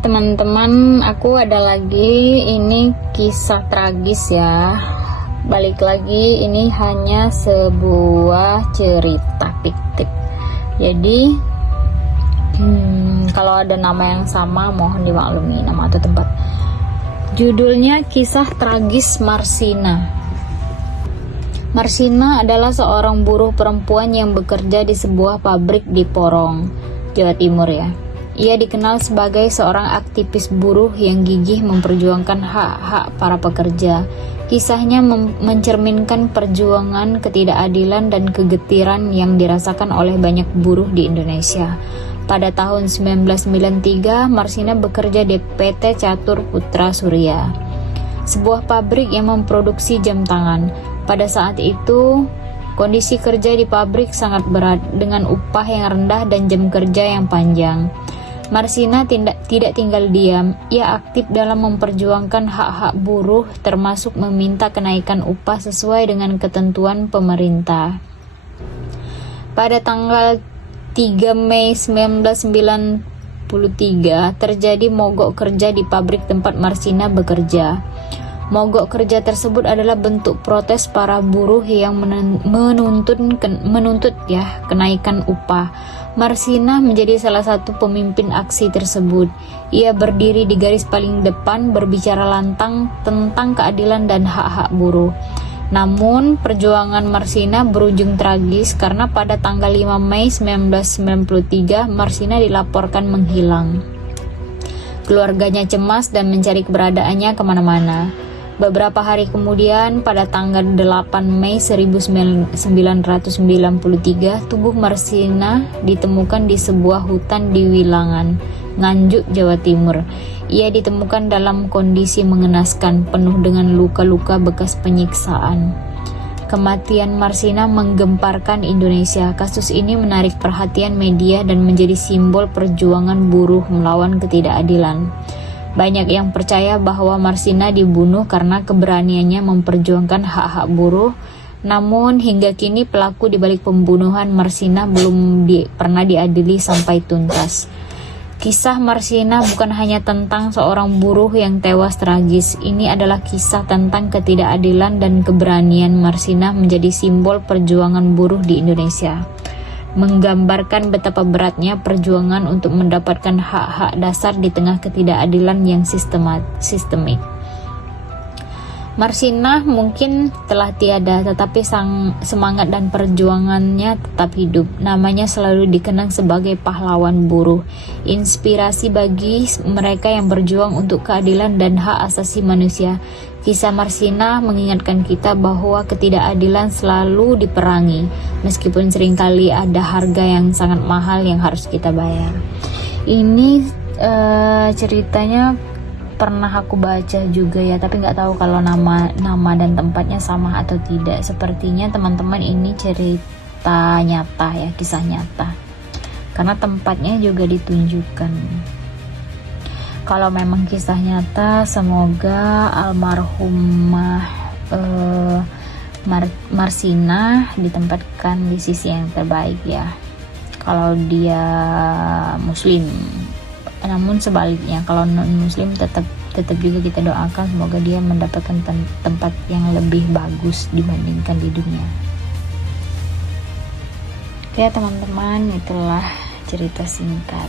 teman-teman, aku ada lagi, ini kisah tragis ya. Balik lagi, ini hanya sebuah cerita fiktif. Jadi kalau ada nama yang sama mohon dimaklumi, nama atau tempat. Judulnya Kisah Tragis Marsina. Marsina adalah seorang buruh perempuan yang bekerja di sebuah pabrik di Porong, Jawa Timur ya. Ia dikenal sebagai seorang aktivis buruh yang gigih memperjuangkan hak-hak para pekerja. Kisahnya mencerminkan perjuangan ketidakadilan dan kegetiran yang dirasakan oleh banyak buruh di Indonesia. Pada tahun 1993, Marsina bekerja di PT Catur Putra Surya, sebuah pabrik yang memproduksi jam tangan. Pada saat itu, kondisi kerja di pabrik sangat berat dengan upah yang rendah dan jam kerja yang panjang. Marsina tidak tinggal diam. Ia aktif dalam memperjuangkan hak-hak buruh, termasuk meminta kenaikan upah sesuai dengan ketentuan pemerintah. Pada tanggal 3 Mei 1993 terjadi mogok kerja di pabrik tempat Marsina bekerja. Mogok kerja tersebut adalah bentuk protes para buruh yang menuntut kenaikan upah. Marsina menjadi salah satu pemimpin aksi tersebut. Ia berdiri di garis paling depan berbicara lantang tentang keadilan dan hak-hak buruh. Namun, perjuangan Marsina berujung tragis karena pada tanggal 5 Mei 1993 Marsina dilaporkan menghilang. Keluarganya cemas dan mencari keberadaannya kemana-mana. Beberapa hari kemudian, pada tanggal 8 Mei 1993, tubuh Marsina ditemukan di sebuah hutan di Wilangan, Nganjuk, Jawa Timur. Ia ditemukan dalam kondisi mengenaskan, penuh dengan luka-luka bekas penyiksaan. Kematian Marsina menggemparkan Indonesia. Kasus ini menarik perhatian media dan menjadi simbol perjuangan buruh melawan ketidakadilan. Banyak yang percaya bahwa Marsina dibunuh karena keberaniannya memperjuangkan hak-hak buruh. Namun hingga kini pelaku dibalik pembunuhan Marsina belum pernah diadili sampai tuntas. Kisah Marsina bukan hanya tentang seorang buruh yang tewas tragis. Ini adalah kisah tentang ketidakadilan dan keberanian Marsina menjadi simbol perjuangan buruh di Indonesia. Menggambarkan betapa beratnya perjuangan untuk mendapatkan hak-hak dasar di tengah ketidakadilan yang sistemik. Marsina mungkin telah tiada, tetapi semangat dan perjuangannya tetap hidup. Namanya selalu dikenang sebagai pahlawan buruh, inspirasi bagi mereka yang berjuang untuk keadilan dan hak asasi manusia. Kisah Marsina mengingatkan kita bahwa ketidakadilan selalu diperangi, meskipun seringkali ada harga yang sangat mahal yang harus kita bayar. Ini ceritanya pernah aku baca juga ya, tapi nggak tahu kalau nama dan tempatnya sama atau tidak. Sepertinya teman-teman ini cerita nyata ya, kisah nyata, karena tempatnya juga ditunjukkan. Kalau memang kisah nyata, semoga almarhumah Marsina ditempatkan di sisi yang terbaik ya, kalau dia muslim. Namun sebaliknya, kalau non muslim tetap juga kita doakan semoga dia mendapatkan tempat yang lebih bagus dibandingkan di dunia. Oke teman-teman, itulah cerita singkat